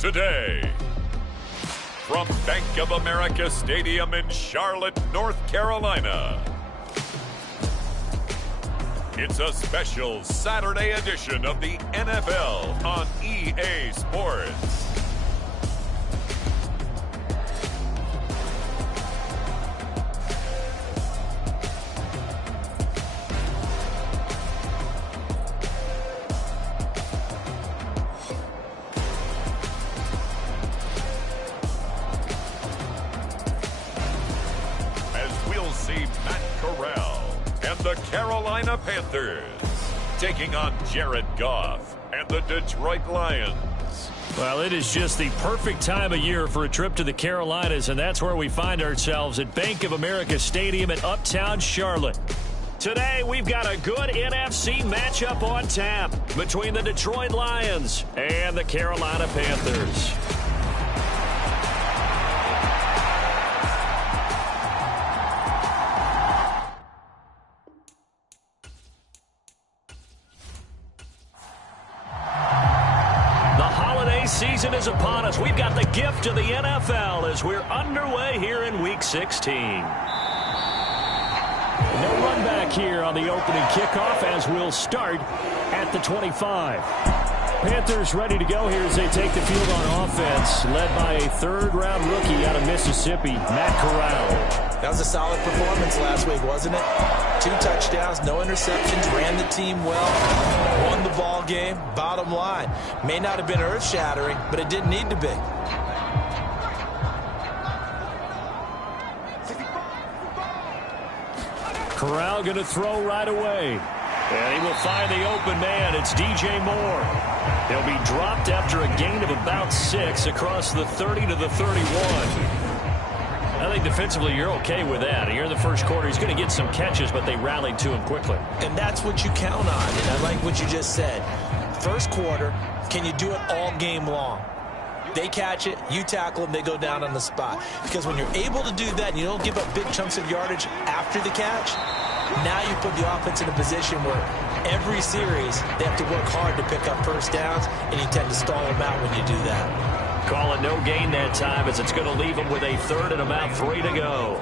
today. From Bank of America Stadium in Charlotte, North Carolina, it's a special Saturday edition of the NFL on EA Sports. The Carolina Panthers taking on Jared Goff and the Detroit Lions. Well, it is just the perfect time of year for a trip to the Carolinas, and that's where we find ourselves at Bank of America Stadium in Uptown Charlotte. Today, we've got a good NFC matchup on tap between the Detroit Lions and the Carolina Panthers. Season is upon us. We've got the gift of the NFL as we're underway here in Week 16. No run back here on the opening kickoff as we'll start at the 25. Panthers ready to go here as they take the field on offense, led by a third-round rookie out of Mississippi, Matt Corral. That was a solid performance last week, wasn't it? 2 touchdowns, no interceptions, ran the team well, won the ball game. Bottom line, may not have been earth-shattering, but it didn't need to be. Corral going to throw right away. And he will find the open man. It's DJ Moore. He'll be dropped after a gain of about 6 across the 30 to the 31. I think defensively you're okay with that. Here in the first quarter, he's going to get some catches, but they rallied to him quickly. And that's what you count on, and I like what you just said. First quarter, can you do it all game long? They catch it, you tackle them, they go down on the spot. Because when you're able to do that and you don't give up big chunks of yardage after the catch, now you put the offense in a position where every series they have to work hard to pick up first downs, and you tend to stall them out when you do that. Call it no gain that time as it's going to leave them with a third and about 3 to go.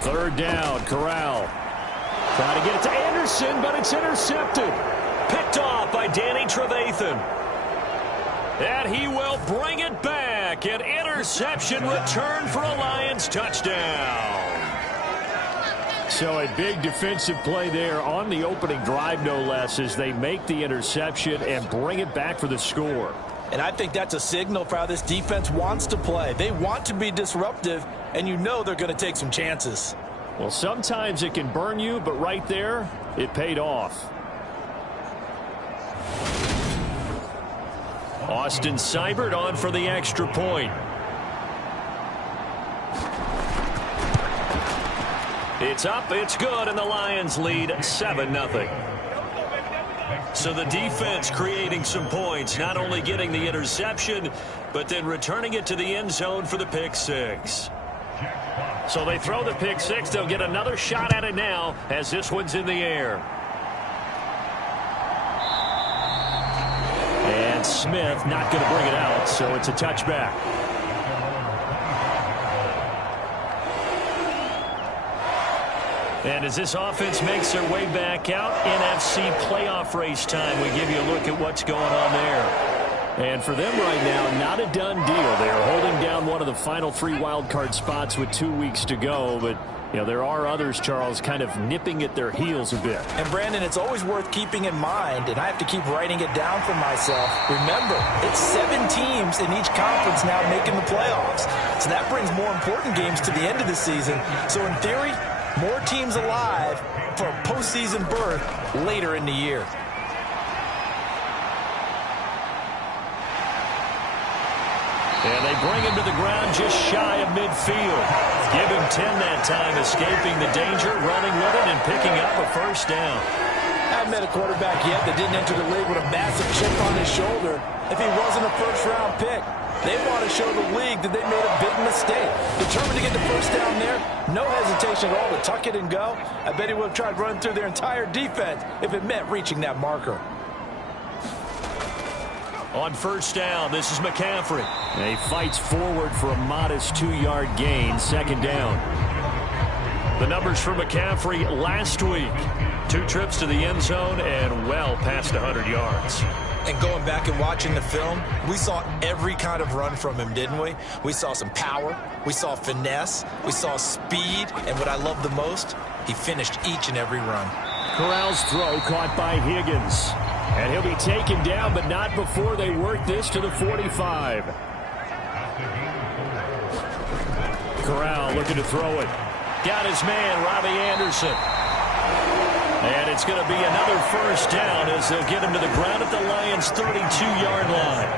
Third down, Corral. Trying to get it to Anderson, but it's intercepted. Picked off by Danny Trevathan. And he will bring it back. An interception return for a Lions touchdown. So a big defensive play there on the opening drive, no less, as they make the interception and bring it back for the score. And I think that's a signal for how this defense wants to play. They want to be disruptive, and you know they're going to take some chances. Well, sometimes it can burn you, but right there, it paid off. Austin Seibert on for the extra point. It's up, it's good, and the Lions lead 7-0. So the defense creating some points, not only getting the interception, but then returning it to the end zone for the pick 6. So they throw the pick 6. They'll get another shot at it now as this one's in the air. And Smith not going to bring it out, so it's a touchback. And as this offense makes their way back out, NFC playoff race time, we give you a look at what's going on there. And for them right now, not a done deal. They are holding down one of the final 3 wildcard spots with 2 weeks to go. But, you know, there are others, Charles, kind of nipping at their heels a bit. And, Brandon, it's always worth keeping in mind, and I have to keep writing it down for myself. Remember, it's 7 teams in each conference now making the playoffs. So that brings more important games to the end of the season. So, in theory, more teams alive for a postseason berth later in the year. And they bring him to the ground just shy of midfield. Give him 10 that time, escaping the danger, running with it, and picking up a first down. I haven't met a quarterback yet that didn't enter the league with a massive chip on his shoulder if he wasn't a first-round pick. They want to show the league that they made a big mistake. Determined to get the first down there, no hesitation at all to tuck it and go. I bet he would have tried running through their entire defense if it meant reaching that marker. On first down, this is McCaffrey. And he fights forward for a modest 2-yard gain. Second down. The numbers for McCaffrey last week. 2 trips to the end zone and well past 100 yards. And going back and watching the film, we saw every kind of run from him, didn't we? We saw some power, we saw finesse, we saw speed, and what I love the most, he finished each and every run. Corral's throw caught by Higgins. And he'll be taken down, but not before they work this to the 45. Corral looking to throw it. Got his man, Robbie Anderson. And it's going to be another first down as they'll get him to the ground at the Lions' 32-yard line.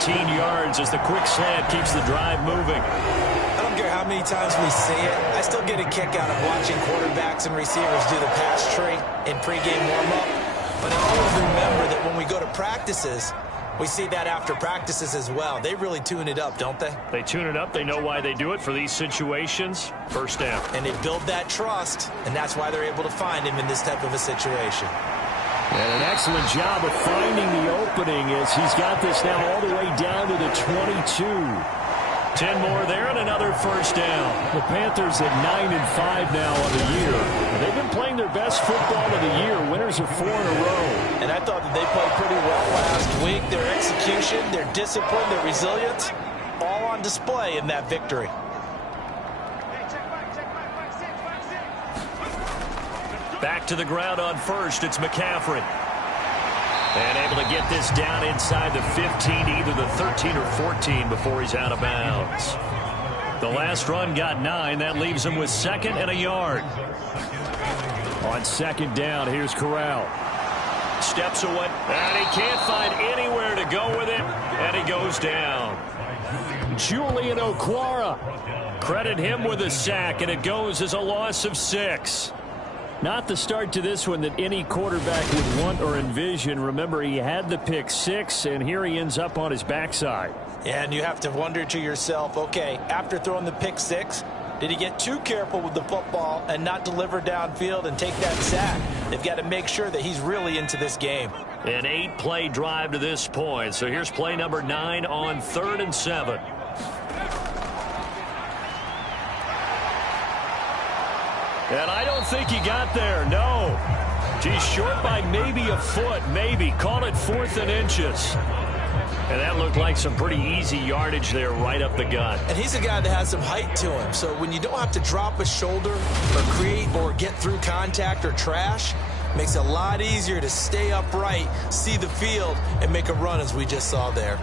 13 yards as the quick slant keeps the drive moving. I don't care how many times we see it. I still get a kick out of watching quarterbacks and receivers do the pass tree in pregame warm-up. But I always remember that when we go to practices, we see that after practices as well. They really tune it up, don't they? They tune it up. They know why they do it for these situations. First down. And they build that trust, and that's why they're able to find him in this type of a situation. And an excellent job of finding the opening as he's got this now all the way down to the 22. 10 more there and another first down. The Panthers at 9-5 now on the year. They've been playing their best football of the year. Winners of 4 in a row. And I thought that they played pretty well last week. Their execution, their discipline, their resilience, all on display in that victory. Back to the ground on first. It's McCaffrey. And able to get this down inside the 15, either the 13 or 14 before he's out of bounds. The last run got 9. That leaves him with 2nd and a yard. On 2nd down, here's Corral. Steps away, and he can't find anywhere to go with it, and he goes down. Julian Okwara. Credit him with a sack, and it goes as a loss of 6. Not the start to this one that any quarterback would want or envision. Remember, he had the pick 6, and here he ends up on his backside. Yeah, and you have to wonder to yourself, okay, after throwing the pick 6, did he get too careful with the football and not deliver downfield and take that sack? They've got to make sure that he's really into this game. An 8-play drive to this point. So here's play number 9 on 3rd and 7. And I don't think he got there, no. He's short by maybe a foot, maybe. Call it 4th and inches. And that looked like some pretty easy yardage there right up the gut. And he's a guy that has some height to him. So when you don't have to drop a shoulder or create or get through contact or trash, makes it a lot easier to stay upright, see the field, and make a run as we just saw there.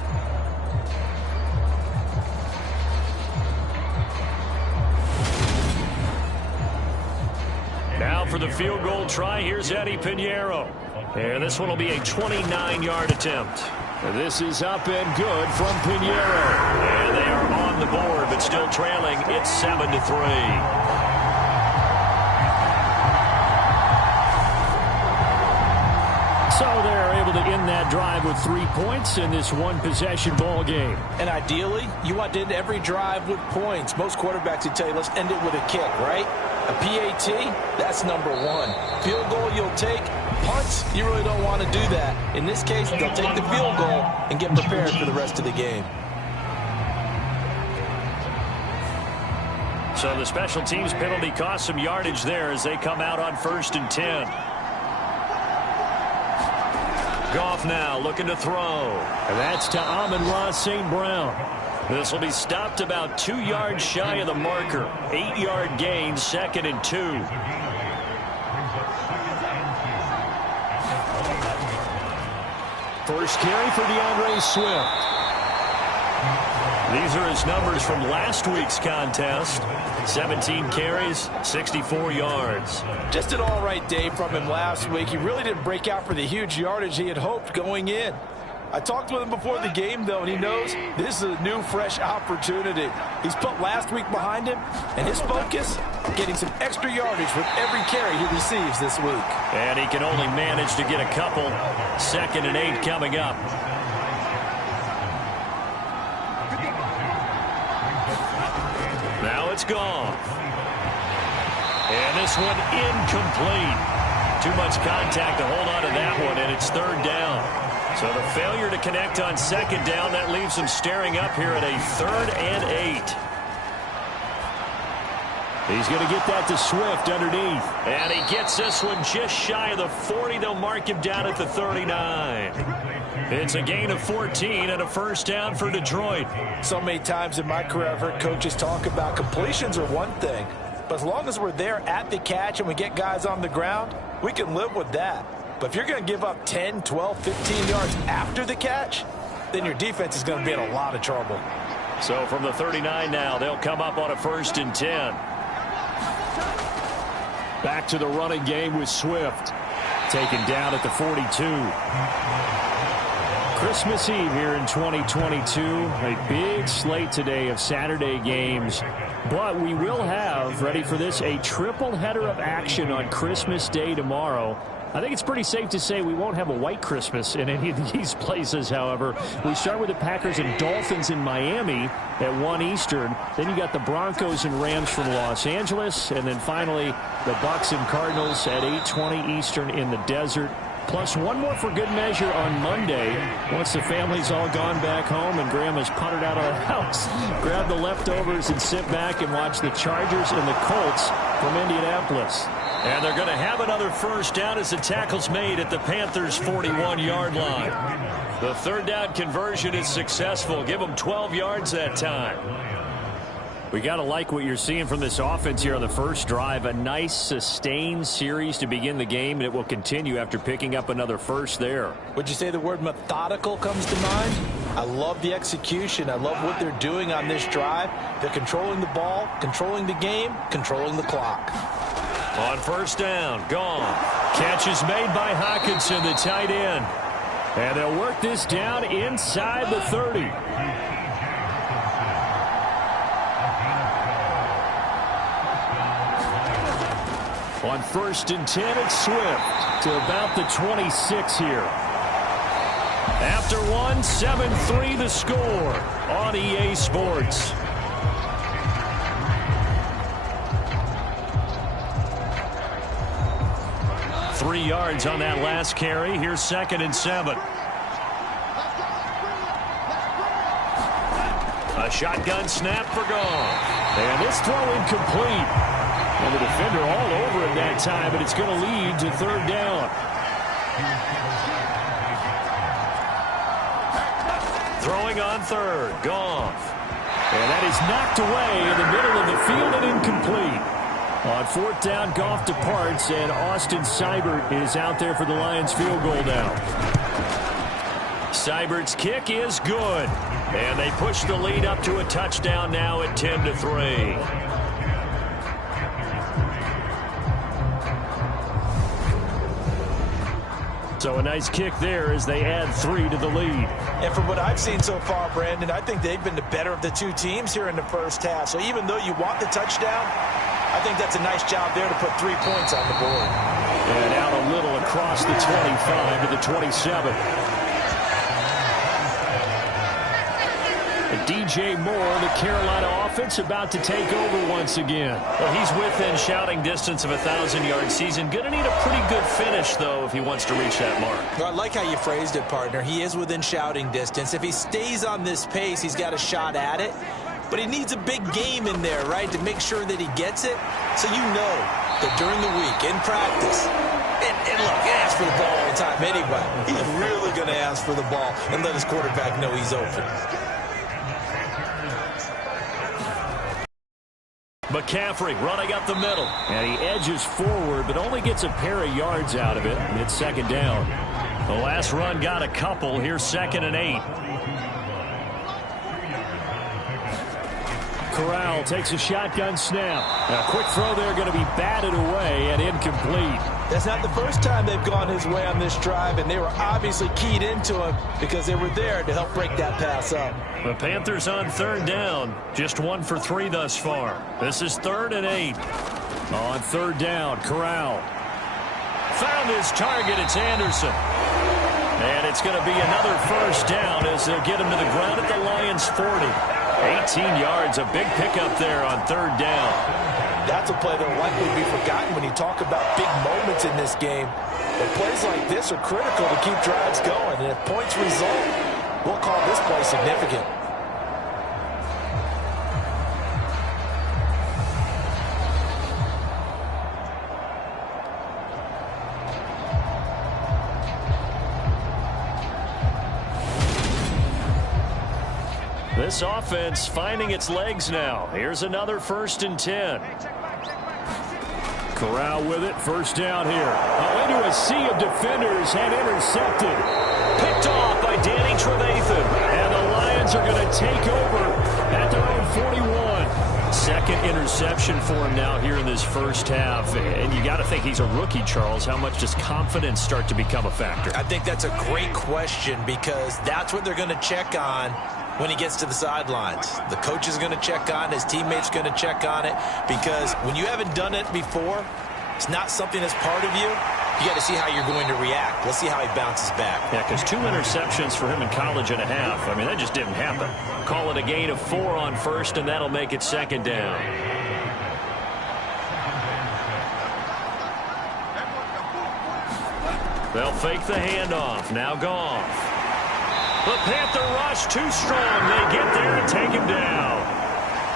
Now for the field goal try, here's Eddie Pinheiro. And this one will be a 29-yard attempt. This is up and good from Pinheiro. And they are on the board, but still trailing. It's 7-3. So they're able to end that drive with 3 points in this one-possession ball game. And ideally, you want to end every drive with points. Most quarterbacks would tell you, let's end it with a kick, right? A PAT, that's number 1. Field goal you'll take. Punts, you really don't want to do that. In this case, they'll take the field goal and get prepared for the rest of the game. So the special teams penalty cost some yardage there as they come out on 1st and 10. Goff now looking to throw. And that's to Amon-Ra St. Brown. This will be stopped about 2 yards shy of the marker. 8-yard gain, 2nd and 2. First carry for DeAndre Swift. These are his numbers from last week's contest. 17 carries, 64 yards. Just an all-right day from him last week. He really didn't break out for the huge yardage he had hoped going in. I talked with him before the game, though, and he knows this is a new, fresh opportunity. He's put last week behind him, and his focus, getting some extra yardage with every carry he receives this week. And he can only manage to get a couple. 2nd and 8 coming up. Now it's gone. And this one incomplete. Too much contact to hold on to that one, and it's 3rd down. So the failure to connect on second down, that leaves them staring up here at a 3rd and 8. He's going to get that to Swift underneath. And he gets this one just shy of the 40. They'll mark him down at the 39. It's a gain of 14 and a first down for Detroit. So many times in my career I've heard coaches talk about completions are one thing, but as long as we're there at the catch and we get guys on the ground, we can live with that. But if you're going to give up 10, 12, 15 yards after the catch, then your defense is going to be in a lot of trouble. So from the 39 now, they'll come up on a 1st and 10. Back to the running game with Swift. Taken down at the 42. Christmas Eve here in 2022. A big slate today of Saturday games. But we will have, ready for this, a triple header of action on Christmas Day tomorrow. I think it's pretty safe to say we won't have a white Christmas in any of these places, however. We start with the Packers and Dolphins in Miami at 1 Eastern. Then you got the Broncos and Rams from Los Angeles. And then finally, the Bucs and Cardinals at 8:20 Eastern in the desert. Plus one more for good measure on Monday. Once the family's all gone back home and Grandma's puttered out of the house, grab the leftovers and sit back and watch the Chargers and the Colts from Indianapolis. And they're going to have another first down as the tackle's made at the Panthers' 41-yard line. The 3rd down conversion is successful. Give them 12 yards that time. We got to like what you're seeing from this offense here on the first drive. A nice sustained series to begin the game, and it will continue after picking up another first there. Would you say the word methodical comes to mind? I love the execution. I love what they're doing on this drive. They're controlling the ball, controlling the game, controlling the clock. On first down, gone. Catch is made by Hockenson, the tight end. And they'll work this down inside the 30. On 1st and 10, it's Swift to about the 26 here. After one, 7-3 the score on EA Sports. Three yards on that last carry. Here's 2nd and 7. A shotgun snap for gone. And this throw incomplete. And the defender all over it that time, but it's going to lead to 3rd down. Throwing on 3rd. Goff. And that is knocked away in the middle of the field and incomplete. On 4th down, Goff departs, and Austin Seibert is out there for the Lions field goal now. Seibert's kick is good. And they push the lead up to a touchdown now at 10-3. So a nice kick there as they add 3 to the lead. And from what I've seen so far, Brandon, I think they've been the better of the two teams here in the first half. So even though you want the touchdown, I think that's a nice job there to put 3 points on the board. And out a little across the 25 to the 27. DJ Moore, the Carolina offense, about to take over once again. Well, he's within shouting distance of a 1,000-yard season. Going to need a pretty good finish, though, if he wants to reach that mark. Well, I like how you phrased it, partner. He is within shouting distance. If he stays on this pace, he's got a shot at it. But he needs a big game in there, right, to make sure that he gets it. So you know that during the week, in practice, and look, he asks for the ball all the time anyway. He's really going to ask for the ball and let his quarterback know he's open. McCaffrey running up the middle. And he edges forward, but only gets a pair of yards out of it. And it's 2nd down. The last run got a couple. Here's 2nd and 8. Corral takes a shotgun snap. A quick throw there going to be batted away and incomplete. That's not the first time they've gone his way on this drive, and they were obviously keyed into him because they were there to help break that pass up. The Panthers on 3rd down. Just 1 for 3 thus far. This is 3rd and 8. On 3rd down, Corral. Found his target. It's Anderson. And it's going to be another first down as they'll get him to the ground at the Lions' 40. 18 yards, a big pickup there on 3rd down. That's a play that will likely be forgotten when you talk about big moments in this game. But plays like this are critical to keep drives going. And if points result, we'll call this play significant. This offense finding its legs now. Here's another 1st and 10. Corral with it. First down here. Into a sea of defenders and intercepted. Picked off by Danny Trevathan. And the Lions are going to take over at their own 41. Second interception for him now here in this first half. And you got to think he's a rookie, Charles. How much does confidence start to become a factor? I think that's a great question because that's what they're going to check on when he gets to the sidelines. The coach is going to check on it. His teammates going to check on it because when you haven't done it before, it's not something that's part of you. You got to see how you're going to react. Let's see how he bounces back. Yeah, because 2 interceptions for him in college and a half. I mean, that just didn't happen. Call it a gain of 4 on first, and that'll make it 2nd down. They'll fake the handoff. Now Goff. The Panther rush too strong. They get there and take him down.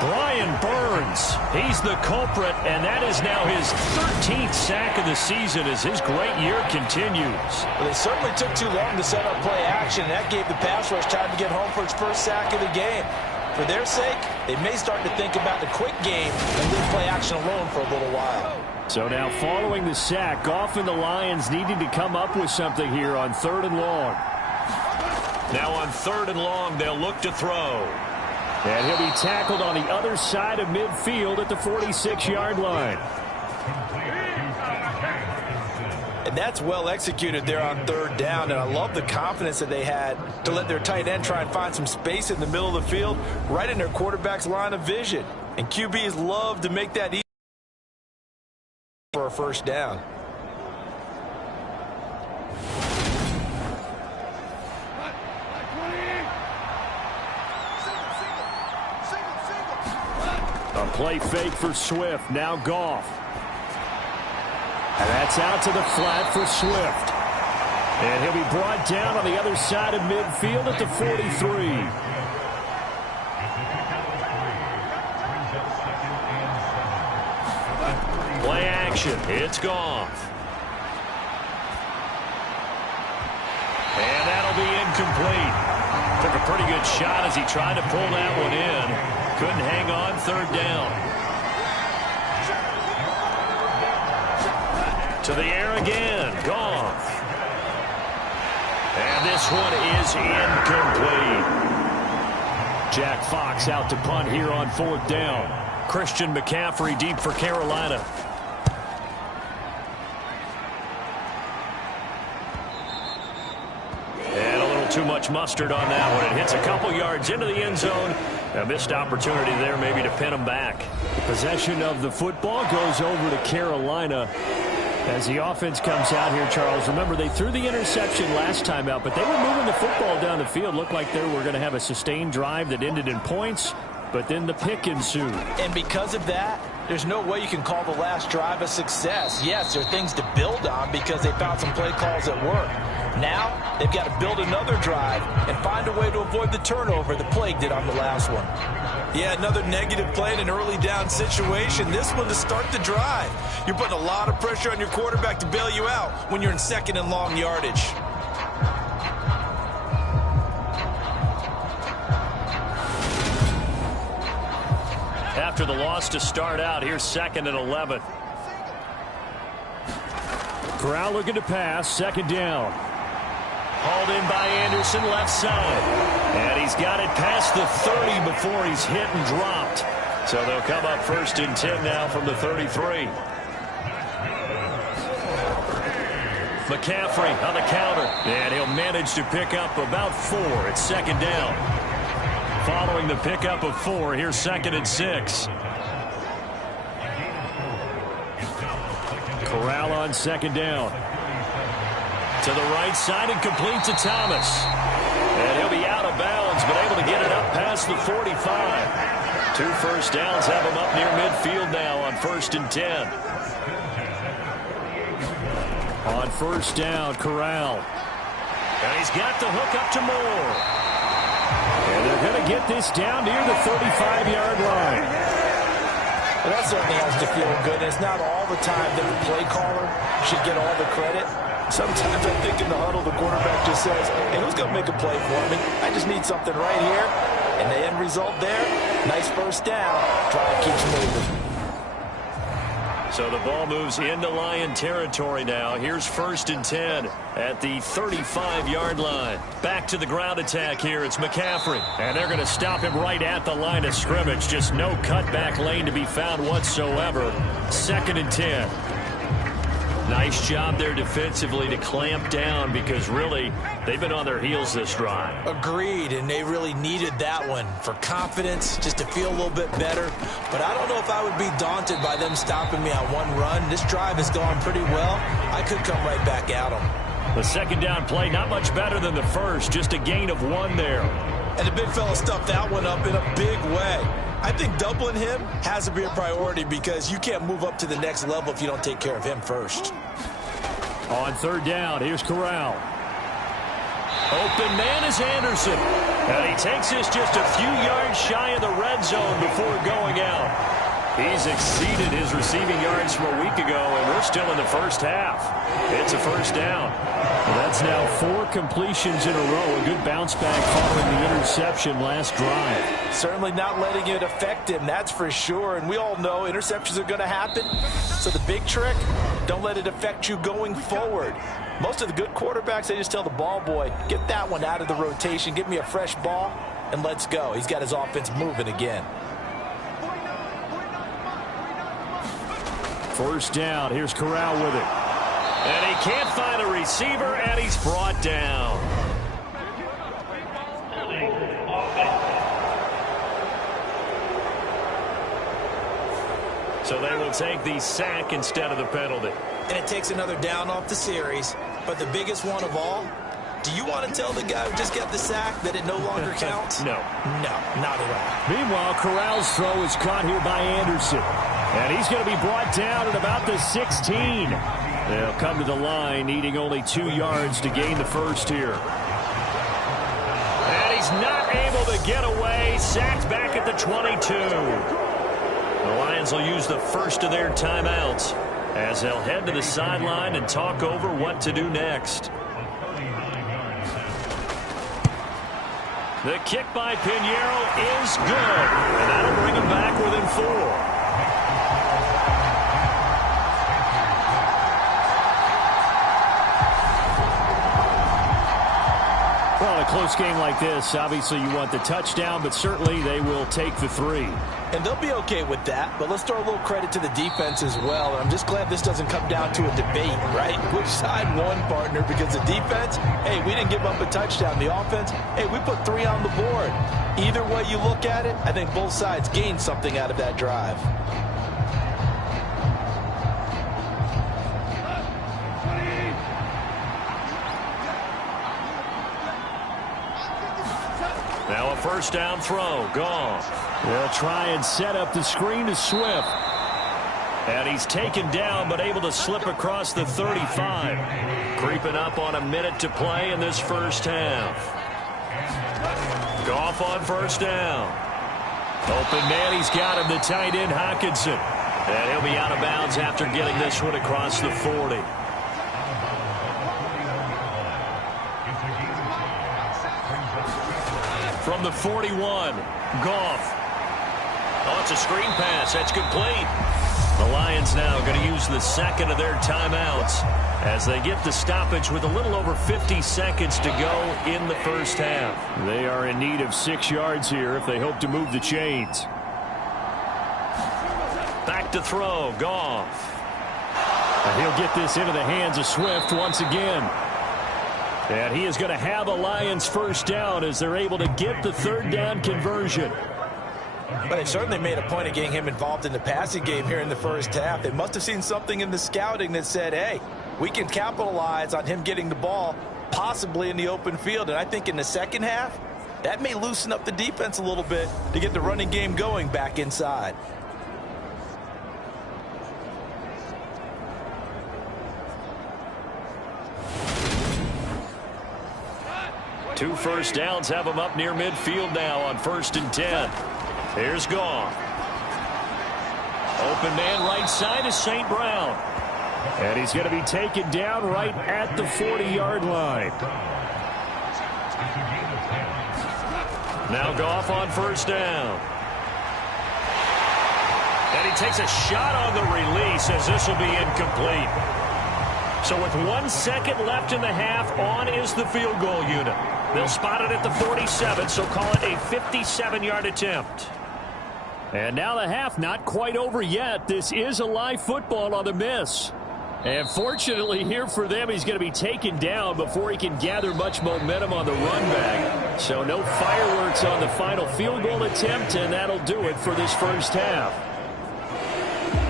Brian Burns, he's the culprit, and that is now his 13th sack of the season as his great year continues. Well, they certainly took too long to set up play action. That gave the pass rush time to get home for its first sack of the game. For their sake, they may start to think about the quick game and leave play action alone for a little while. So now following the sack, Goff and the Lions needing to come up with something here on 3rd and long. Now on 3rd and long, they'll look to throw. And he'll be tackled on the other side of midfield at the 46-yard line. And that's well executed there on 3rd down. And I love the confidence that they had to let their tight end try and find some space in the middle of the field, right in their quarterback's line of vision. And QBs love to make that easy for a first down. A play fake for Swift. Now Goff. And that's out to the flat for Swift. And he'll be brought down on the other side of midfield at the 43. Play action. It's Goff. And that'll be incomplete. Took a pretty good shot as he tried to pull that one in. Couldn't hang on. 3rd down. To the air again. Goff. And this one is incomplete. Jack Fox out to punt here on 4th down. Christian McCaffrey deep for Carolina. And a little too much mustard on that one. It hits a couple yards into the end zone. A missed opportunity there maybe to pin him back. Possession of the football goes over to Carolina as the offense comes out here, Charles. Remember, they threw the interception last time out, but they were moving the football down the field. Looked like they were going to have a sustained drive that ended in points, but then the pick ensued. And because of that, there's no way you can call the last drive a success. Yes, there are things to build on because they found some play calls that work. Now, they've got to build another drive and find a way to avoid the turnover that plagued it on the last one. Yeah, another negative play in an early down situation. This one to start the drive. You're putting a lot of pressure on your quarterback to bail you out when you're in 2nd and long yardage. After the loss to start out, here's 2nd and 11. Corral looking to pass. 2nd down. Hauled in by Anderson, left side. And he's got it past the 30 before he's hit and dropped. So they'll come up 1st and 10 now from the 33. McCaffrey on the counter. And he'll manage to pick up about 4. It's 2nd down. Following the pickup of 4, here's 2nd and 6. Corral on 2nd down. To the right side and complete to Thomas. And he'll be out of bounds, but able to get it up past the 45. 2 first downs have him up near midfield now on 1st and 10. On first down, Corral. And he's got the hook up to Moore. And they're going to get this down near the 35-yard line. Well, that certainly has to feel good. And it's not all the time that the play caller should get all the credit. Sometimes I think in the huddle, the quarterback just says, hey, who's going to make a play for me? I just need something right here. And the end result there, nice first down. Drive keeps moving. So the ball moves into Lion territory now. Here's 1st and 10 at the 35-yard line. Back to the ground attack here. It's McCaffrey. And they're going to stop him right at the line of scrimmage. Just no cutback lane to be found whatsoever. 2nd and 10. Nice job there defensively to clamp down because really they've been on their heels this drive. Agreed, and they really needed that one for confidence, just to feel a little bit better. But I don't know if I would be daunted by them stopping me on one run. This drive has gone pretty well. I could come right back at them. The 2nd down play, not much better than the first, just a gain of 1 there. And the big fella stuffed that one up in a big way. I think doubling him has to be a priority because you can't move up to the next level if you don't take care of him first. On 3rd down, here's Corral. Open man is Anderson. And he takes this just a few yards shy of the red zone before going out. He's exceeded his receiving yards from a week ago, and we're still in the first half. It's a 1st down. Well, that's now 4 completions in a row. A good bounce back following the interception last drive. Certainly not letting it affect him, that's for sure. And we all know interceptions are going to happen. So the big trick, don't let it affect you going forward. Most of the good quarterbacks, they just tell the ball boy, get that one out of the rotation, give me a fresh ball, and let's go. He's got his offense moving again. 1st down. Here's Corral with it. And he can't find a receiver, and he's brought down. So they will take the sack instead of the penalty. And it takes another down off the series. But the biggest one of all, do you want to tell the guy who just got the sack that it no longer counts? No. No, not at all. Meanwhile, Corral's throw is caught here by Anderson. And he's going to be brought down at about the 16. They'll come to the line, needing only 2 yards to gain the first here. And he's not able to get away. Sacked back at the 22. The Lions will use the first of their timeouts as they'll head to the sideline and talk over what to do next. The kick by Pinheiro is good. And that'll bring him back within 4. Well, in a close game like this, obviously you want the touchdown, but certainly they will take the 3. And they'll be okay with that, but let's throw a little credit to the defense as well. And I'm just glad this doesn't come down to a debate, right? Which side won, partner? Because the defense, hey, we didn't give up a touchdown. The offense, hey, we put 3 on the board. Either way you look at it, I think both sides gained something out of that drive. Now a 1st down throw. Goff. They'll try and set up the screen to Swift. And he's taken down but able to slip across the 35. Creeping up on a minute to play in this first half. Goff on 1st down. Open man, he's got him, the tight end Hockenson. And he'll be out of bounds after getting this one across the 40. From the 41, Goff. Oh, it's a screen pass. That's complete. The Lions now going to use the 2nd of their timeouts as they get the stoppage with a little over 50 seconds to go in the first half. They are in need of 6 yards here if they hope to move the chains. Back to throw, Goff. And he'll get this into the hands of Swift once again. And he is going to have a Lions 1st down as they're able to get the 3rd down conversion. But they certainly made a point of getting him involved in the passing game here in the first half. They must have seen something in the scouting that said, hey, we can capitalize on him getting the ball possibly in the open field. And I think in the second half, that may loosen up the defense a little bit to get the running game going back inside. 2 first downs have him up near midfield now on 1st and 10. Here's Goff. Open man right side is St. Brown. And he's going to be taken down right at the 40-yard line. Now Goff on 1st down. And he takes a shot on the release as this will be incomplete. So with 1 second left in the half, on is the field goal unit. They'll spot it at the 47, so call it a 57-yard attempt. And now the half not quite over yet. This is a live football on the miss. And fortunately here for them, he's going to be taken down before he can gather much momentum on the run back. So no fireworks on the final field goal attempt, and that'll do it for this first half.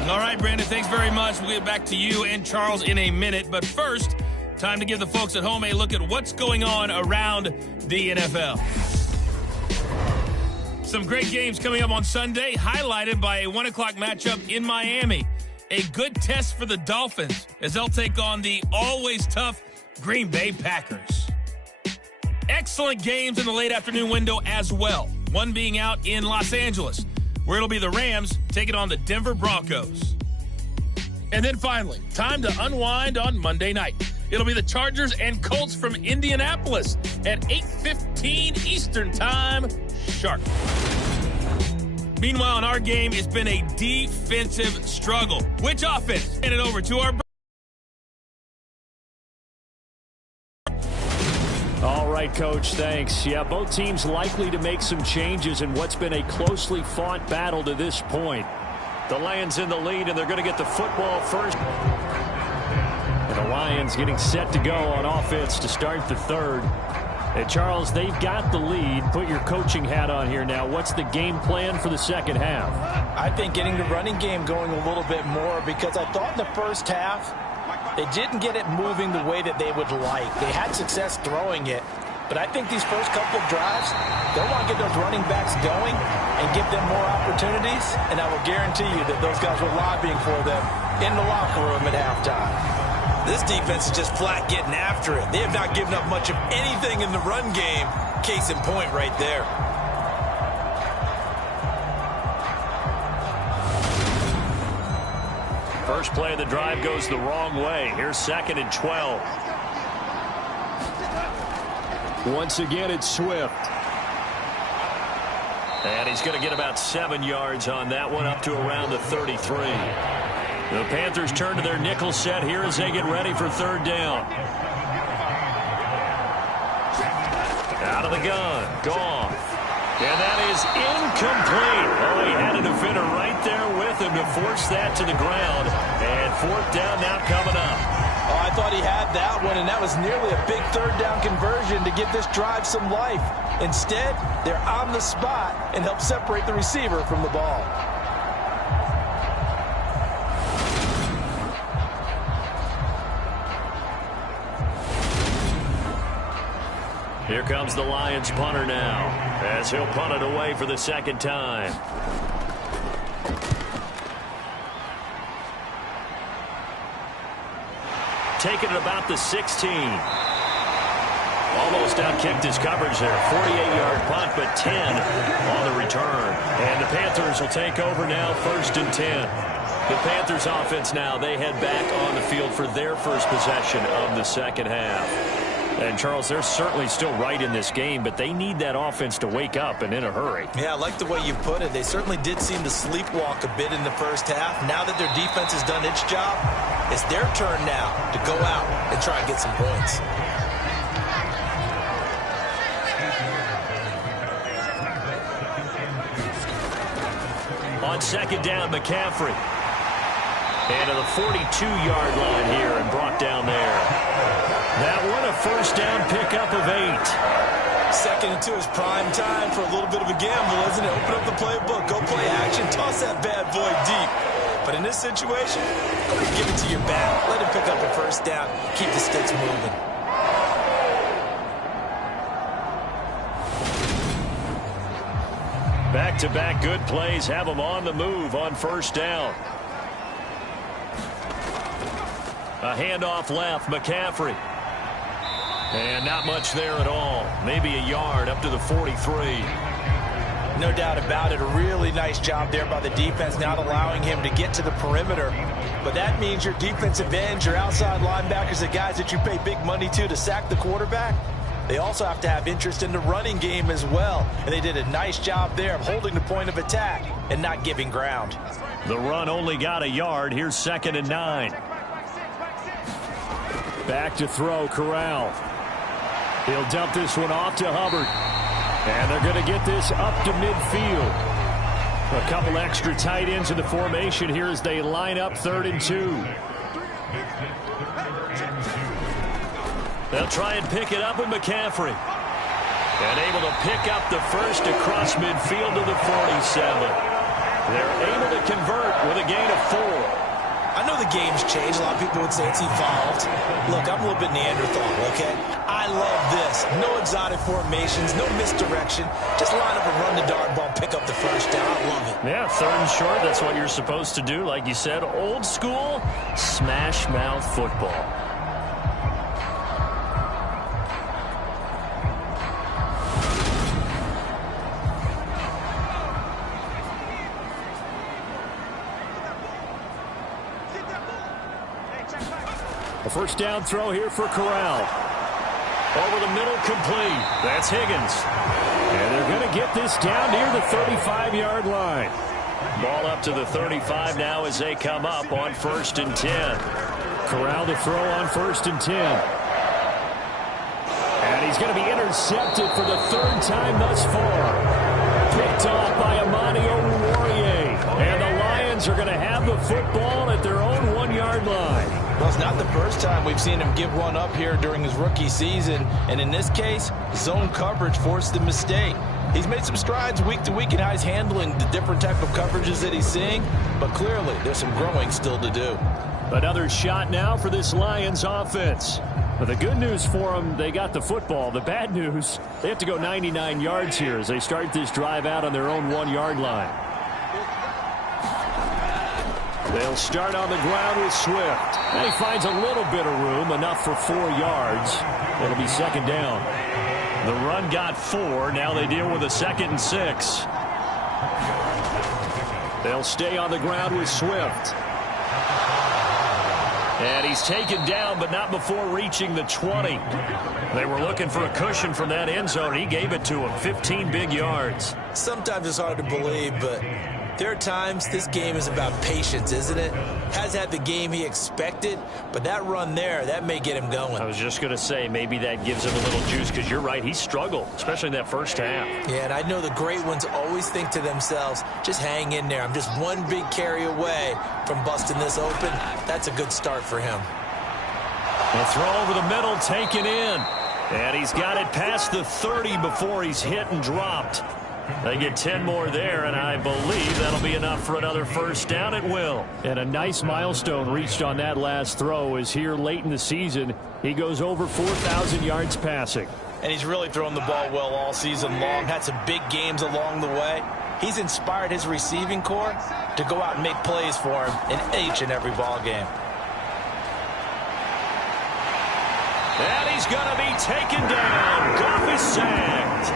All right, Brandon, thanks very much. We'll get back to you and Charles in a minute. But first, time to give the folks at home a look at what's going on around the NFL. Some great games coming up on Sunday, highlighted by a 1 o'clock matchup in Miami. A good test for the Dolphins as they'll take on the always tough Green Bay Packers. Excellent games in the late afternoon window as well. One being out in Los Angeles, where it'll be the Rams taking on the Denver Broncos. And then finally, time to unwind on Monday night. It'll be the Chargers and Colts from Indianapolis at 8:15 Eastern Time, sharp. Meanwhile, in our game, it's been a defensive struggle. Which offense? Hand it over to our... All right, Coach, thanks. Yeah, both teams likely to make some changes in what's been a closely fought battle to this point. The Lions in the lead, and they're going to get the football first. And the Lions getting set to go on offense to start the third. And Charles, they've got the lead. Put your coaching hat on here now. What's the game plan for the second half? I think getting the running game going a little bit more, because I thought in the first half they didn't get it moving the way that they would like. They had success throwing it, but I think these first couple of drives, they'll want to get those running backs going and give them more opportunities, and I will guarantee you that those guys were lobbying for them in the locker room at halftime. This defense is just flat getting after it. They have not given up much of anything in the run game. Case in point right there. First play of the drive goes the wrong way. Here's 2nd and 12. Once again, it's Swift. And he's going to get about 7 yards on that one, up to around the 33. The Panthers turn to their nickel set here as they get ready for 3rd down. Out of the gun, Goff. And that is incomplete. Oh, he had a defender right there with him to force that to the ground. And 4th down now coming up. Oh, I thought he had that one, and that was nearly a big 3rd down conversion to give this drive some life. Instead, they're on the spot and help separate the receiver from the ball. Here comes the Lions punter now, as he'll punt it away for the 2nd time. Taking it about the 16. Almost outkicked his coverage there. 48-yard punt, but 10 on the return. And the Panthers will take over now, 1st and 10. The Panthers offense now, they head back on the field for their first possession of the second half. And, Charles, they're certainly still right in this game, but they need that offense to wake up and in a hurry. Yeah, I like the way you put it. They certainly did seem to sleepwalk a bit in the first half. Now that their defense has done its job, it's their turn now to go out and try and get some points. On 2nd down, McCaffrey. And to the 42-yard line here and brought down there. That one a 1st down pickup of 8. 2nd and 2 is prime time for a little bit of a gamble, isn't it? Open up the playbook, go play action, toss that bad boy deep. But in this situation, go ahead and give it to your back. Let him pick up a 1st down, keep the sticks moving. Back-to-back good plays have them on the move on 1st down. A handoff left, McCaffrey. And not much there at all. Maybe a yard up to the 43. No doubt about it. A really nice job there by the defense, not allowing him to get to the perimeter. But that means your defensive ends, your outside linebackers, the guys that you pay big money to sack the quarterback, they also have to have interest in the running game as well. And they did a nice job there of holding the point of attack and not giving ground. The run only got a yard. Here's 2nd and 9. Back to throw, Corral. He'll dump this one off to Hubbard. And they're going to get this up to midfield. A couple extra tight ends in the formation here as they line up 3rd and 2. They'll try and pick it up with McCaffrey. And able to pick up the first across midfield to the 47. They're able to convert with a gain of 4. I know the game's changed. A lot of people would say it's evolved. Look, I'm a little bit Neanderthal, okay? I love this. No exotic formations, no misdirection. Just line up and run the dart ball, pick up the first down. I love it. Yeah, 3rd and short. That's what you're supposed to do. Like you said, old school smash mouth football. A first down throw here for Corral. Over the middle, complete. That's Higgins. And they're going to get this down near the 35-yard line. Ball up to the 35 now as they come up on 1st and 10. Corral to throw on 1st and 10. And he's going to be intercepted for the 3rd time thus far. Picked off by Amani Oruwariye. And the Lions are going to have the football at their own 1-yard line. Well, it's not the first time we've seen him give one up here during his rookie season. And in this case, zone coverage forced the mistake. He's made some strides week to week in how he's handling the different type of coverages that he's seeing. But clearly, there's some growing still to do. Another shot now for this Lions offense. But the good news for them, they got the football. The bad news, they have to go 99 yards here as they start this drive out on their own 1-yard line. They'll start on the ground with Swift. And he finds a little bit of room, enough for 4 yards. It'll be 2nd down. The run got 4. Now they deal with a 2nd and 6. They'll stay on the ground with Swift. And he's taken down, but not before reaching the 20. They were looking for a cushion from that end zone. He gave it to him. 15 big yards. Sometimes it's hard to believe, but there are times this game is about patience, isn't it? Has had the game he expected, but that run there, that may get him going. I was just going to say, maybe that gives him a little juice, because you're right, he struggled, especially in that first half. Yeah, and I know the great ones always think to themselves, just hang in there. I'm just one big carry away from busting this open. That's a good start for him. A throw over the middle, taken in. And he's got it past the 30 before he's hit and dropped. They get 10 more there, and I believe that'll be enough for another first down. It will. And a nice milestone reached on that last throw is here late in the season. He goes over 4,000 yards passing. And he's really thrown the ball well all season long. Had some big games along the way. He's inspired his receiving corps to go out and make plays for him in each and every ball game. And he's going to be taken down. Goff is sacked.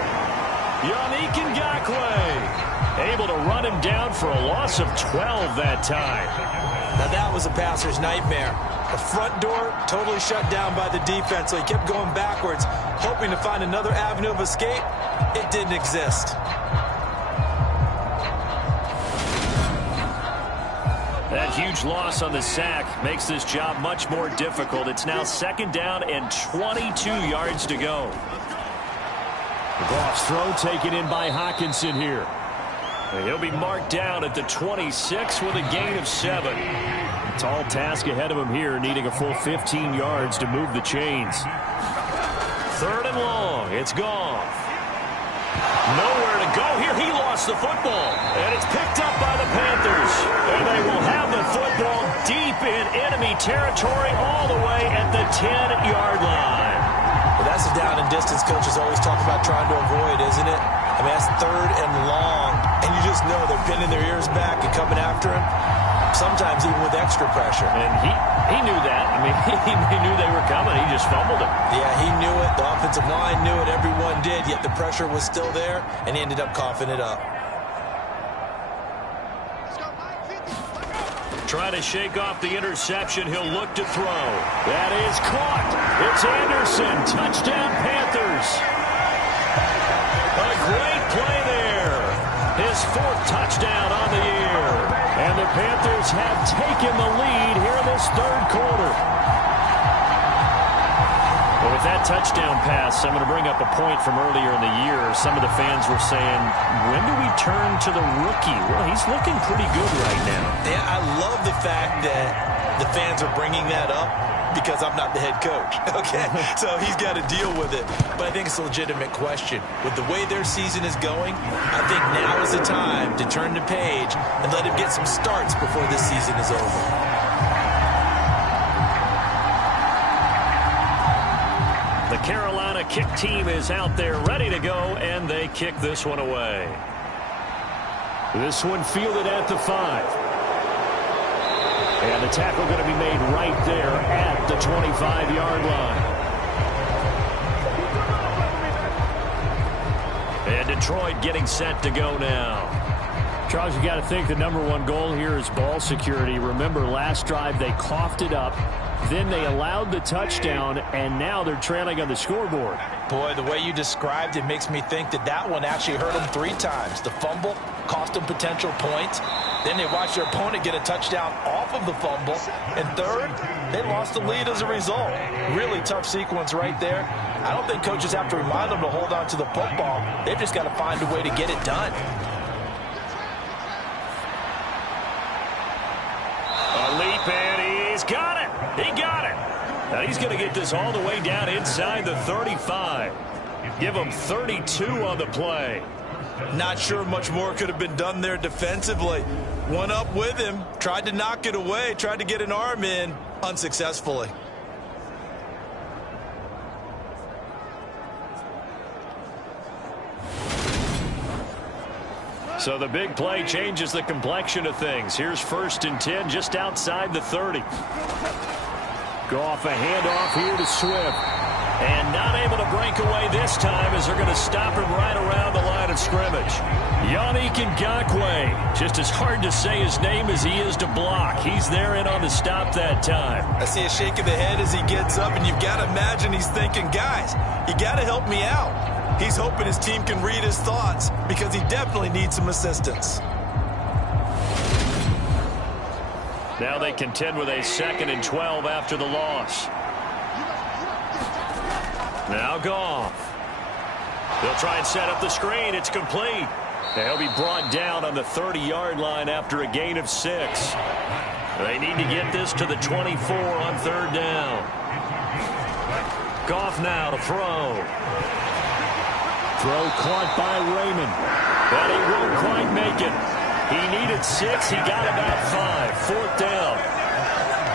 Yannick Ngakoue able to run him down for a loss of 12 that time. Now that was a passer's nightmare. The front door totally shut down by the defense, so he kept going backwards, hoping to find another avenue of escape. It didn't exist. That huge loss on the sack makes this job much more difficult. It's now 2nd down and 22 yards to go. Goff's throw taken in by Hockenson here. He'll be marked down at the 26 with a gain of 7. Tall task ahead of him here, needing a full 15 yards to move the chains. 3rd and long. It's Goff. Nowhere to go here. He lost the football. And it's picked up by the Panthers. And they will have the football deep in enemy territory all the way at the 10-yard line. Well, that's the down and distance coaches always talk about trying to avoid, isn't it? I mean, that's 3rd and long. And you just know they're pinning their ears back and coming after him, sometimes even with extra pressure. And he knew that. I mean, he knew they were coming. He just just fumbled it. Yeah, he knew it. The offensive line knew it. Everyone did, yet the pressure was still there, and he ended up coughing it up. Trying to shake off the interception. He'll look to throw. That is caught. It's Anderson. Touchdown, Panthers. A great play there. His 4th touchdown on the year. And the Panthers have taken the lead here in this 3rd quarter. Well, with that touchdown pass, I'm going to bring up a point from earlier in the year. Some of the fans were saying, when do we turn to the rookie? Well, he's looking pretty good right now. Yeah, I love the fact that the fans are bringing that up because I'm not the head coach, okay? So he's got to deal with it. But I think it's a legitimate question. With the way their season is going, I think now is the time to turn the page and let him get some starts before this season is over. The Carolina kick team is out there ready to go, and they kick this one away. This one fielded at the 5. And the tackle going to be made right there at the 25-yard line. And Detroit getting set to go now. Charles, you got to think the #1 goal here is ball security. Remember, last drive they coughed it up. Then they allowed the touchdown, and now they're trailing on the scoreboard. Boy, the way you described it makes me think that that one actually hurt them 3 times. The fumble cost them potential points. Then they watched their opponent get a touchdown off of the fumble. And third, they lost the lead as a result. Really tough sequence right there. I don't think coaches have to remind them to hold on to the football. They've just got to find a way to get it done. A leap, and he's got it. He got it. Now he's going to get this all the way down inside the 35. Give him 32 on the play. Not sure much more could have been done there defensively. One up with him, tried to knock it away, tried to get an arm in, unsuccessfully. So the big play changes the complexion of things. Here's 1st and 10 just outside the 30. Goff a handoff here to Swift. And not able to break away this time as they're going to stop him right around the line of scrimmage. Yannick Ngakoue. Just as hard to say his name as he is to block. He's there in on the stop that time. I see a shake of the head as he gets up, and you've got to imagine he's thinking, guys, you got to help me out. He's hoping his team can read his thoughts because he definitely needs some assistance. Now they contend with a 2nd and 12 after the loss. Now Goff. They'll try and set up the screen. It's complete. They'll be brought down on the 30-yard line after a gain of 6. They need to get this to the 24 on 3rd down. Goff now to throw. Throw caught by Raymond. But he won't quite make it. He needed 6. He got about 5. 4th down.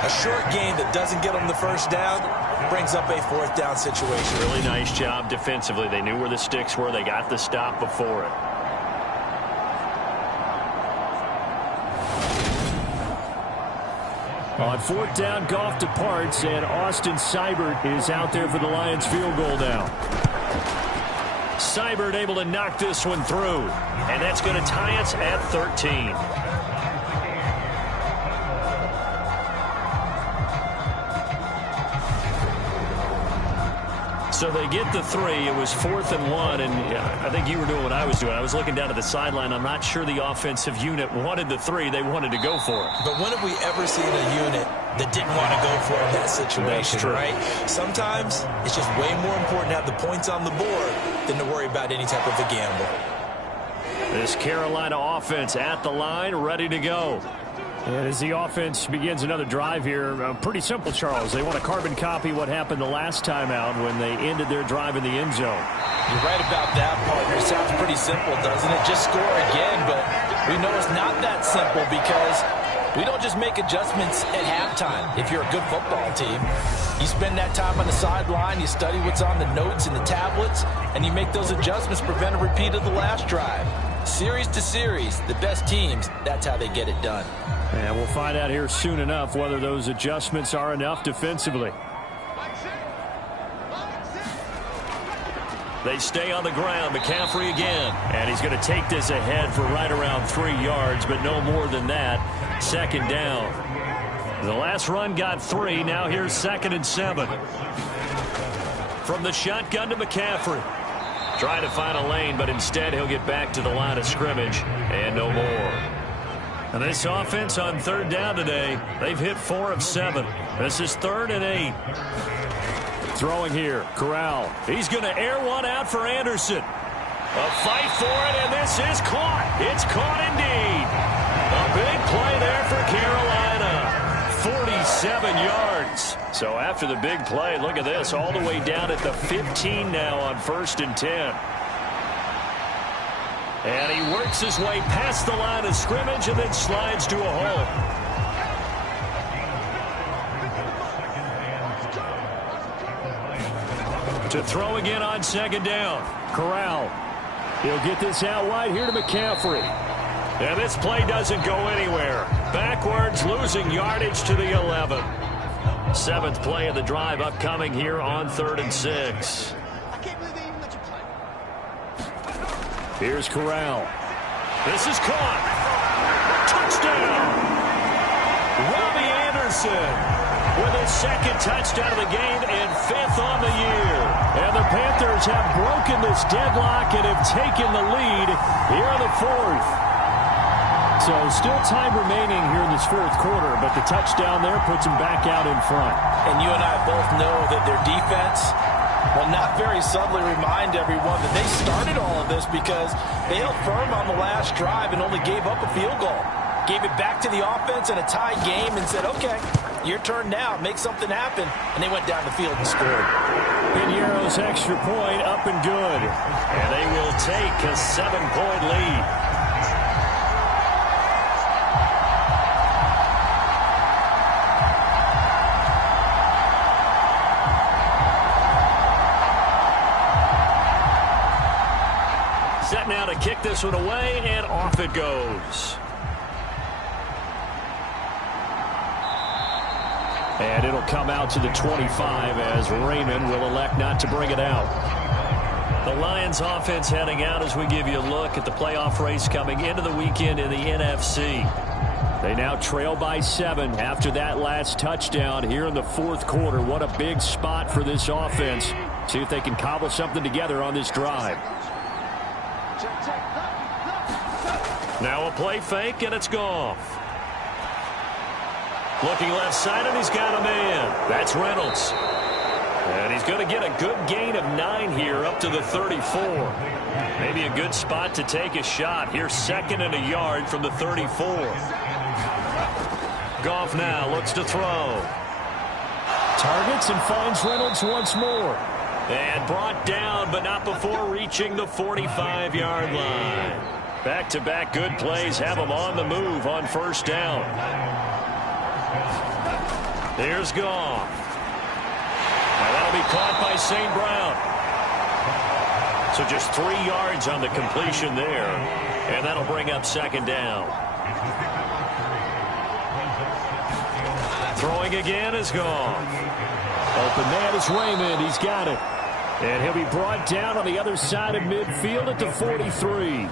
A short gain that doesn't get him the 1st down brings up a 4th down situation. Really nice job defensively. They knew where the sticks were. They got the stop before it. On 4th down, Goff departs, and Austin Seibert is out there for the Lions field goal now. Seibert able to knock this one through, and that's going to tie us at 13. So they get the 3. It was 4th and 1, and I think you were doing what I was doing. I was looking down at the sideline. I'm not sure the offensive unit wanted the 3. They wanted to go for it. But when have we ever seen a unit that didn't want to go for it in that situation, right? Sometimes it's just way more important to have the points on the board than to worry about any type of a gamble. This Carolina offense at the line, ready to go. And as the offense begins another drive here, pretty simple, Charles. They want to carbon copy what happened the last time out when they ended their drive in the end zone. You're right about that, partner. It sounds pretty simple, doesn't it? Just score again, but we know it's not that simple because we don't just make adjustments at halftime. If you're a good football team, you spend that time on the sideline, you study what's on the notes and the tablets, and you make those adjustments, prevent a repeat of the last drive. Series to series, the best teams, that's how they get it done. And we'll find out here soon enough whether those adjustments are enough defensively. They stay on the ground. McCaffrey again. And he's going to take this ahead for right around 3 yards, but no more than that. Second down. The last run got 3. Now here's 2nd and 7. From the shotgun to McCaffrey. Trying to find a lane, but instead he'll get back to the line of scrimmage and no more. And this offense on 3rd down today, they've hit 4 of 7. This is 3rd and 8. Throwing here, Corral. He's going to air one out for Anderson. A fight for it, and this is caught. It's caught indeed. A big play there for Carolina. 47 yards. So after the big play, look at this, all the way down at the 15 now on 1st and 10. And he works his way past the line of scrimmage and then slides to a hole. To throw again on 2nd down. Corral. He'll get this out wide here to McCaffrey. And this play doesn't go anywhere. Backwards, losing yardage to the 11. 7th play of the drive upcoming here on 3rd and 6. Here's Corral. This is caught. Touchdown. Robbie Anderson with his 2nd touchdown of the game and 5th on the year. And the Panthers have broken this deadlock and have taken the lead here in the 4th. So still time remaining here in this 4th quarter, but the touchdown there puts them back out in front. And you and I both know that their defense will not very subtly remind everyone that they started all of this because they held firm on the last drive and only gave up a field goal. Gave it back to the offense in a tied game and said, okay, your turn now, make something happen. And they went down the field and scored. Piñeiro's extra point up and good. And they will take a 7-point lead. Set now to kick this one away, and off it goes. And it'll come out to the 25 as Raymond will elect not to bring it out. The Lions offense heading out as we give you a look at the playoff race coming into the weekend in the NFC. They now trail by 7 after that last touchdown here in the 4th quarter. What a big spot for this offense. See if they can cobble something together on this drive. Now a play fake, and it's Goff. Looking left side, and he's got a man. That's Reynolds. And he's going to get a good gain of 9 here up to the 34. Maybe a good spot to take a shot. Here's 2nd and a yard from the 34. Goff now looks to throw. Targets and finds Reynolds once more. And brought down, but not before reaching the 45-yard line. Back-to-back good plays have him on the move on 1st down. Here's Goff. And that'll be caught by St. Brown. So just 3 yards on the completion there. And that'll bring up 2nd down. Throwing again is Goff. Open man is Raymond. He's got it. And he'll be brought down on the other side of midfield at the 43.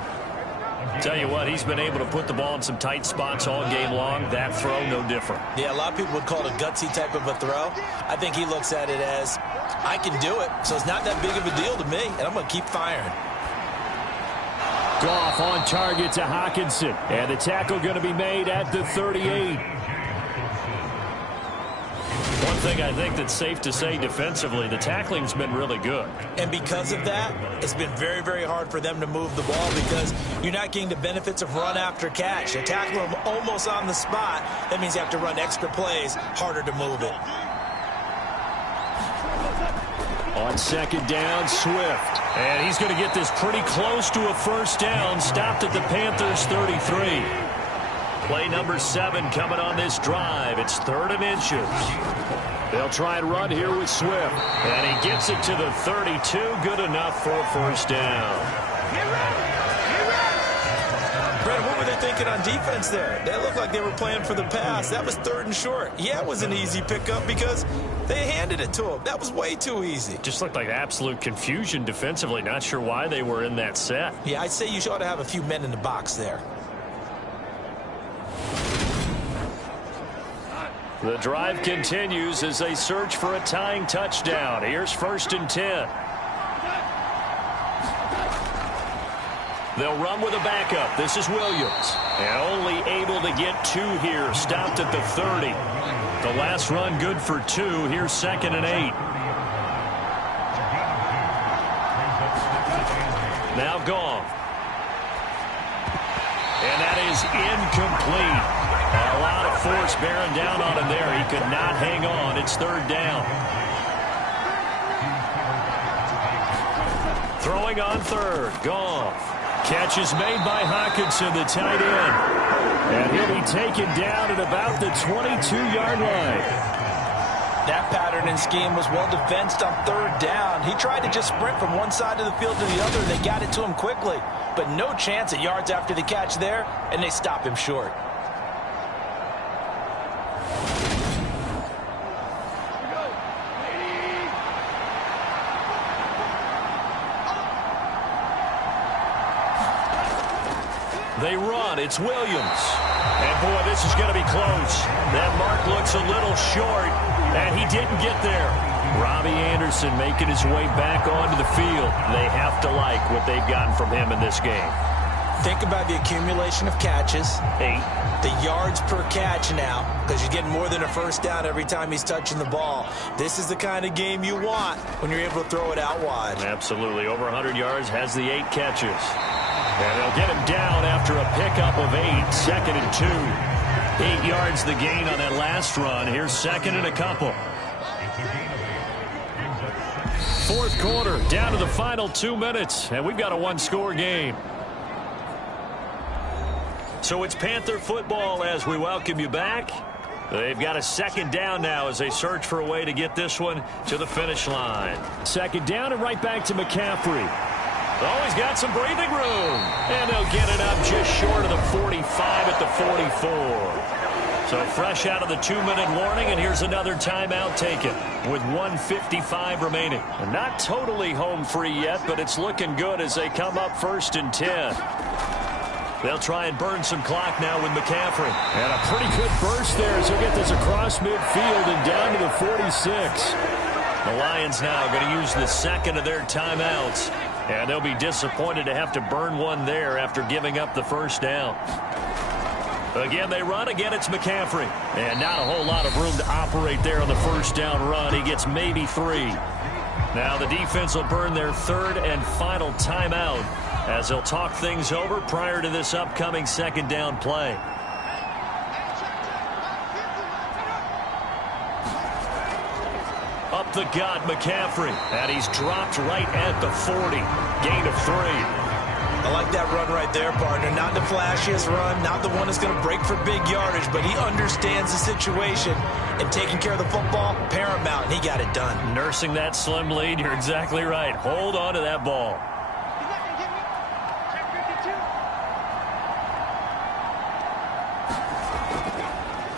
Tell you what, he's been able to put the ball in some tight spots all game long. That throw, no different. Yeah, a lot of people would call it a gutsy type of a throw. I think he looks at it as, I can do it, so it's not that big of a deal to me, and I'm going to keep firing. Goff on target to Hockenson. And the tackle going to be made at the 38. One thing I think that's safe to say defensively, the tackling's been really good. And because of that, it's been very, very hard for them to move the ball because you're not getting the benefits of run after catch. You tackle them almost on the spot. That means you have to run extra plays, harder to move it. On 2nd down, Swift. And he's going to get this pretty close to a 1st down. Stopped at the Panthers 33. Play number 7 coming on this drive. It's 3rd and inches. They'll try and run here with Swift. And he gets it to the 32. Good enough for a 1st down. Brett, what were they you're thinking on defense there. They looked like they were playing for the pass. That was 3rd and short. Yeah, it was an easy pickup because they handed it to him. That was way too easy. Just looked like absolute confusion defensively. Not sure why they were in that set. Yeah, I'd say you ought to have a few men in the box there. The drive continues as they search for a tying touchdown. Here's 1st and 10. They'll run with a backup. This is Williams. And only able to get 2 here. Stopped at the 30. The last run good for 2. Here's 2nd and 8. Now Goff. And that is incomplete. A lot of force bearing down on him there. He could not hang on. It's 3rd down. Throwing on 3rd. Goff. Catch is made by Hockenson, the tight end. And he'll be taken down at about the 22-yard line. That pattern and scheme was well defensed on 3rd down. He tried to just sprint from one side of the field to the other, and they got it to him quickly. But no chance at yards after the catch there, and they stop him short. They run. It's Williams. And, boy, this is going to be close. That mark looks a little short, and he didn't get there. Robbie Anderson making his way back onto the field. They have to like what they've gotten from him in this game. Think about the accumulation of catches. 8. The yards per catch now, because you're getting more than a 1st down every time he's touching the ball. This is the kind of game you want when you're able to throw it out wide. Absolutely. Over 100 yards, has the 8 catches. And they'll get him down after a pickup of 8. 2nd and 2. 8 yards the gain on that last run. Here's 2nd and a couple. 4th quarter, down to the final 2 minutes. And we've got a 1-score game. So it's Panther football as we welcome you back. They've got a 2nd down now as they search for a way to get this one to the finish line. 2nd down and right back to McCaffrey. Oh, he's got some breathing room. And they'll get it up just short of the 45 at the 44. So fresh out of the 2-minute warning, and here's another timeout taken with 1:55 remaining. And not totally home free yet, but it's looking good as they come up 1st and 10. They'll try and burn some clock now with McCaffrey. And a pretty good burst there as he'll get this across midfield and down to the 46. The Lions now going to use the 2nd of their timeouts. And they'll be disappointed to have to burn one there after giving up the 1st down. Again, they run. Again, it's McCaffrey. And not a whole lot of room to operate there on the 1st down run. He gets maybe 3. Now the defense will burn their 3rd and final timeout as they'll talk things over prior to this upcoming 2nd down play. Up the gut, McCaffrey. And he's dropped right at the 40. Gain of 3. I like that run right there, partner. Not the flashiest run, not the one that's going to break for big yardage, but he understands the situation, and taking care of the football, paramount, and he got it done. Nursing that slim lead, you're exactly right. Hold on to that ball.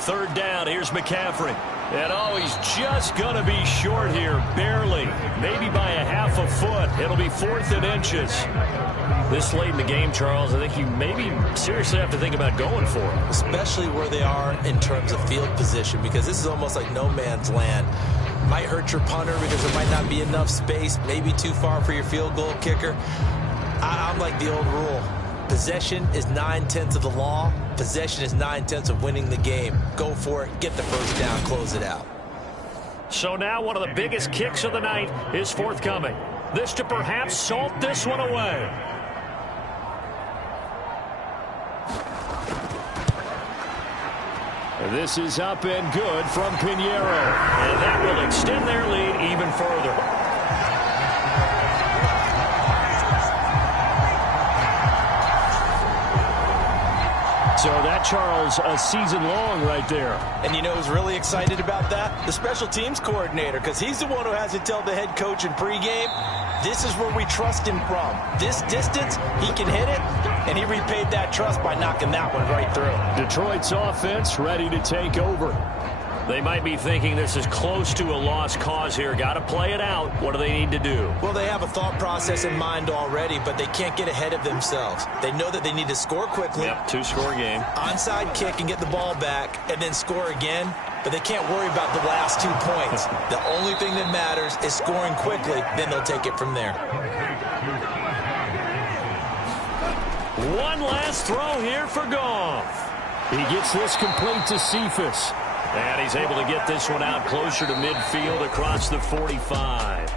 Third down, here's McCaffrey. And oh, he's just going to be short here, barely. Maybe by a half a foot. It'll be 4th and inches. This late in the game, Charles, I think you maybe seriously have to think about going for it. Especially where they are in terms of field position, because this is almost like no man's land. Might hurt your punter because there might not be enough space, maybe too far for your field goal kicker. I'm like the old rule. Possession is 9/10 of the law. Possession is 9/10 of winning the game. Go for it. Get the 1st down. Close it out. So now one of the biggest kicks of the night is forthcoming. This to perhaps salt this one away. This is up and good from Pinheiro. And that will extend their lead even further. So that, Charles, a season long right there. And you know who's really excited about that? The special teams coordinator, because he's the one who has to tell the head coach in pregame, this is where we trust him from. This distance, he can hit it, and he repaid that trust by knocking that one right through. Detroit's offense ready to take over. They might be thinking this is close to a lost cause here. Got to play it out. What do they need to do? Well, they have a thought process in mind already, but they can't get ahead of themselves. They know that they need to score quickly. Yep, two-score game. Onside kick and get the ball back, and then score again. But they can't worry about the last 2 points. The only thing that matters is scoring quickly. Then they'll take it from there. One last throw here for Goff. He gets this complete to Cephas. And he's able to get this one out closer to midfield across the 45.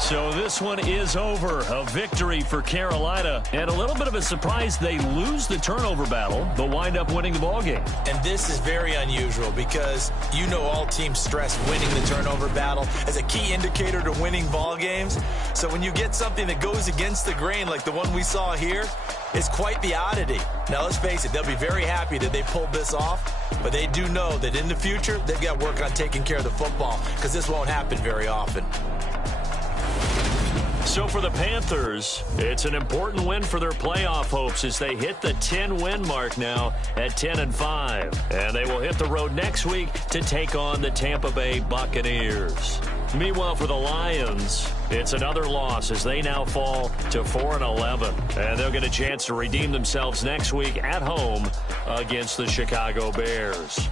So this one is over. A victory for Carolina. And a little bit of a surprise, they lose the turnover battle. They'll wind up winning the ballgame. And this is very unusual because you know all teams stress winning the turnover battle as a key indicator to winning ball games. So when you get something that goes against the grain like the one we saw here, it's quite the oddity. Now, let's face it, they'll be very happy that they pulled this off, but they do know that in the future, they've got to work on taking care of the football because this won't happen very often. So for the Panthers, it's an important win for their playoff hopes as they hit the 10-win mark now at 10-5. And they will hit the road next week to take on the Tampa Bay Buccaneers. Meanwhile, for the Lions, it's another loss as they now fall to 4-11. And they'll get a chance to redeem themselves next week at home against the Chicago Bears.